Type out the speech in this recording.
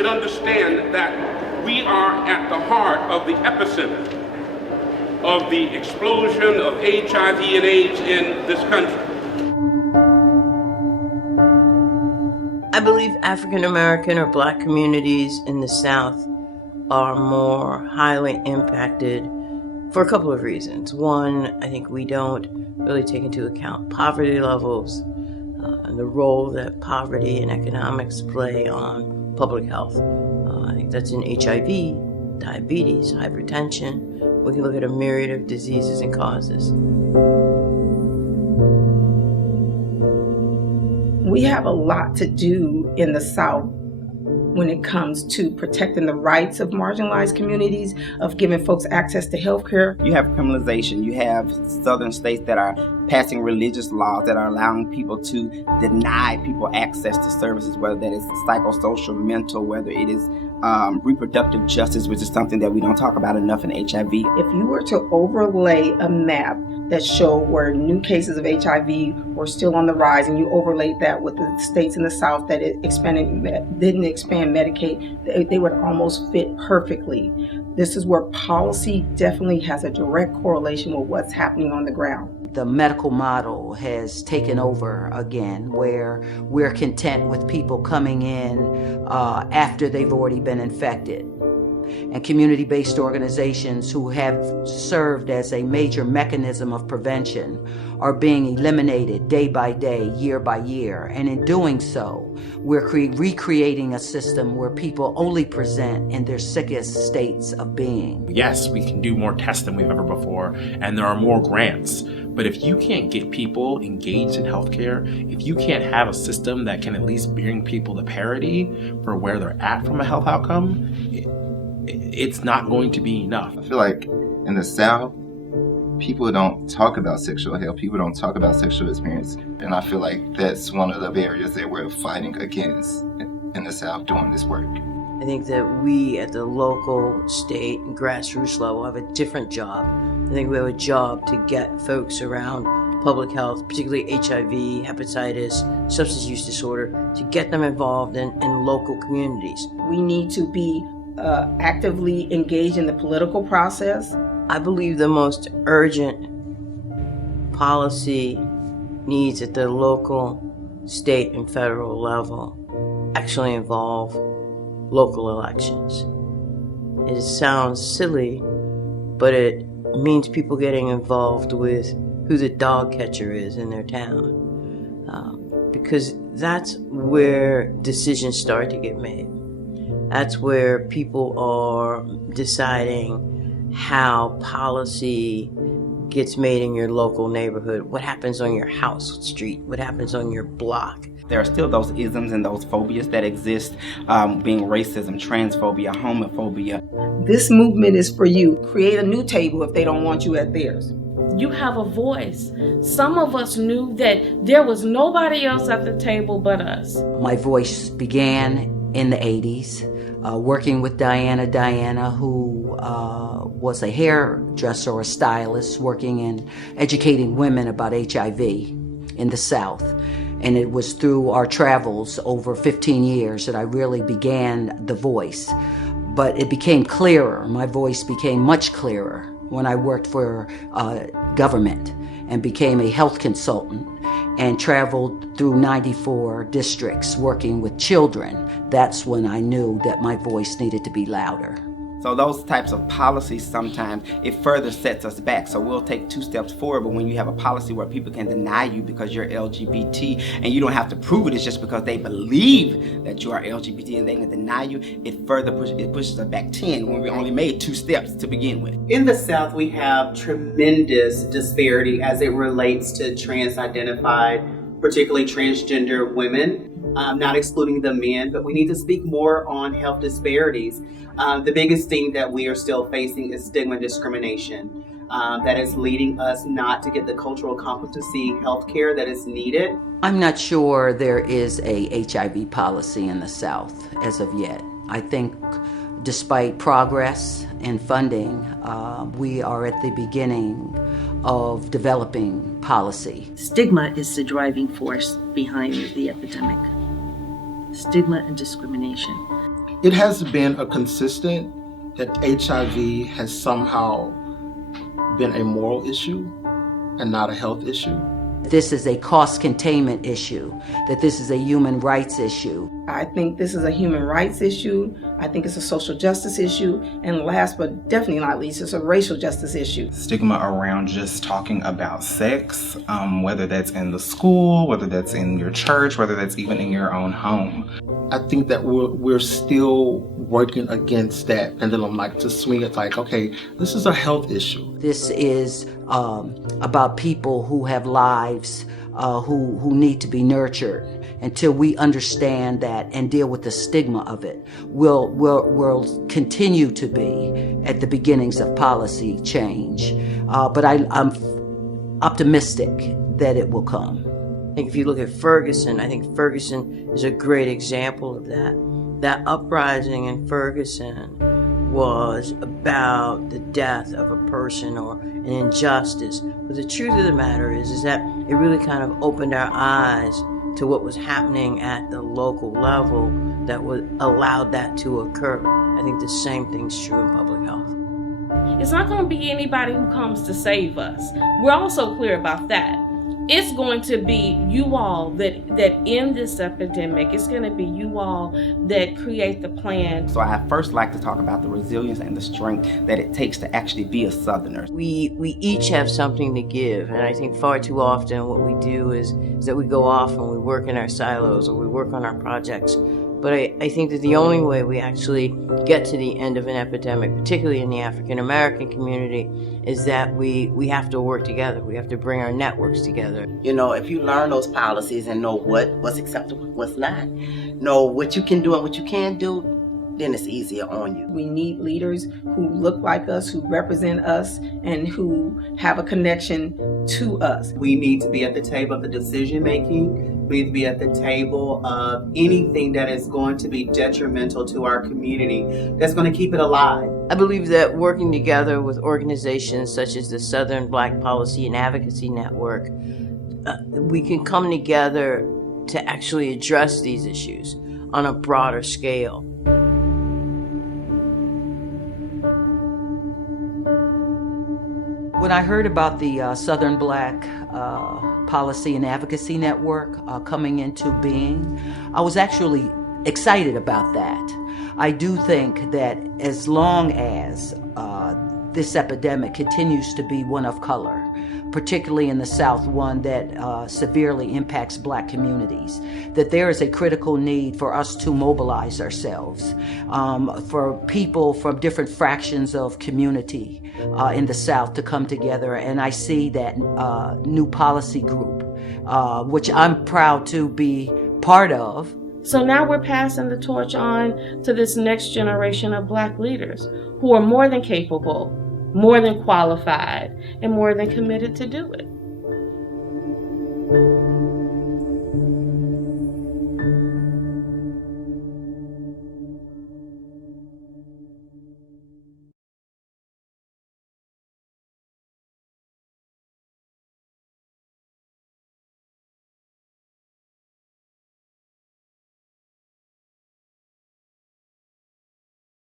should understand that we are at the heart of the epicenter of the explosion of HIV and AIDS in this country. I believe African American or Black communities in the South are more highly impacted for a couple of reasons. One, I think we don't really take into account poverty levels and the role that poverty and economics play on public health. I think that's in HIV, diabetes, hypertension. We can look at a myriad of diseases and causes. We have a lot to do in the South when it comes to protecting the rights of marginalized communities, of giving folks access to health care. You have criminalization. You have southern states that are passing religious laws that are allowing people to deny people access to services, whether that is psychosocial, mental, whether it is reproductive justice, which is something that we don't talk about enough in HIV. If you were to overlay a map that showed where new cases of HIV were still on the rise, and you overlaid that with the states in the South that didn't expand Medicaid, they would almost fit perfectly. This is where policy definitely has a direct correlation with what's happening on the ground. The medical model has taken over again, where we're content with people coming in after they've already been infected. And community-based organizations who have served as a major mechanism of prevention are being eliminated day by day, year by year. And in doing so, we're recreating a system where people only present in their sickest states of being. Yes, we can do more tests than we've ever before, and there are more grants. But if you can't get people engaged in healthcare, if you can't have a system that can at least bring people to parity for where they're at from a health outcome, it's not going to be enough. I feel like in the South, people don't talk about sexual health. People don't talk about sexual experience. And I feel like that's one of the barriers that we're fighting against in the South doing this work. I think that we at the local, state, and grassroots level have a different job. I think we have a job to get folks around public health, particularly HIV, hepatitis, substance use disorder, to get them involved in local communities. We need to be actively engaged in the political process. I believe the most urgent policy needs at the local, state, and federal level actually involve local elections. It sounds silly, but it means people getting involved with who the dog catcher is in their town, because that's where decisions start to get made. That's where people are deciding how policy gets made in your local neighborhood, what happens on your house street, what happens on your block. There are still those isms and those phobias that exist, being racism, transphobia, homophobia. This movement is for you. Create a new table if they don't want you at theirs. You have a voice. Some of us knew that there was nobody else at the table but us. My voice began in the 80s, working with Diana, who was a hairdresser or a stylist, working in educating women about HIV in the South. And it was through our travels over 15 years that I really began the voice. But it became clearer. My voice became much clearer when I worked for government and became a health consultant and traveled through 94 districts working with children. That's when I knew that my voice needed to be louder. So those types of policies, sometimes it further sets us back. So we'll take 2 steps forward, but when you have a policy where people can deny you because you're LGBT and you don't have to prove it, it's just because they believe that you are LGBT and they can deny you, it further pushes us back 10 when we only made 2 steps to begin with. In the South, we have tremendous disparity as it relates to trans-identified, particularly transgender women. Not excluding the men, but we need to speak more on health disparities. The biggest thing that we are still facing is stigma and discrimination. That is leading us not to get the cultural competency healthcare that is needed. I'm not sure there is a HIV policy in the South as of yet. I think despite progress and funding, we are at the beginning of developing policy. Stigma is the driving force behind the epidemic. Stigma and discrimination. It has been a consistent that HIV has somehow been a moral issue and not a health issue. This is a cost containment issue, that this is a human rights issue. I think this is a human rights issue. I think it's a social justice issue. And last but definitely not least, it's a racial justice issue. Stigma around just talking about sex, whether that's in the school, whether that's in your church, whether that's even in your own home. I think that we're still working against that pendulum, like to swing it like, okay, this is a health issue. This is about people who have lives who need to be nurtured. Until we understand that and deal with the stigma of it, we'll continue to be at the beginnings of policy change. But I'm optimistic that it will come. I think if you look at Ferguson, I think Ferguson is a great example of that. That uprising in Ferguson was about the death of a person or an injustice. But the truth of the matter is that it really kind of opened our eyes to what was happening at the local level that would allowed that to occur. I think the same thing's true in public health. It's not going to be anybody who comes to save us. We're also clear about that. It's going to be you all that in this epidemic. It's going to be you all that create the plan. So I first like to talk about the resilience and the strength that it takes to actually be a Southerner. We each have something to give, and I think far too often what we do is that we go off and we work in our silos or we work on our projects. But I think that the only way we actually get to the end of an epidemic, particularly in the African American community, is that we have to work together. We have to bring our networks together. You know, if you learn those policies and know what's acceptable, what's not, know what you can do and what you can't do, then it's easier on you. We need leaders who look like us, who represent us, and who have a connection to us. We need to be at the table of the decision making. We need to be at the table of anything that is going to be detrimental to our community, that's going to keep it alive. I believe that working together with organizations such as the Southern Black Policy and Advocacy Network, we can come together to actually address these issues on a broader scale. When I heard about the Southern Black Policy and Advocacy Network coming into being, I was actually excited about that. I do think that as long as this epidemic continues to be one of color, particularly in the South, one that severely impacts Black communities, that there is a critical need for us to mobilize ourselves, for people from different fractions of community in the South to come together. And I see that new policy group, which I'm proud to be part of. So now we're passing the torch on to this next generation of Black leaders who are more than capable, more than qualified, and more than committed to do it.